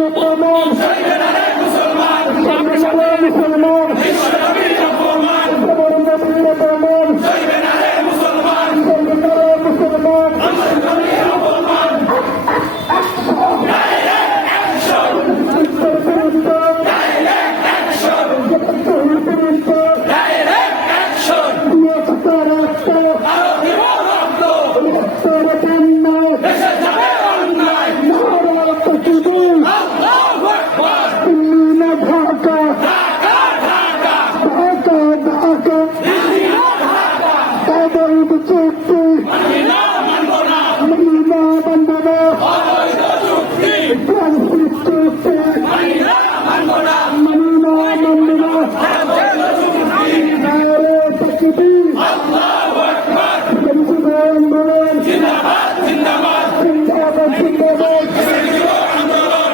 মুসলমান। Bravo!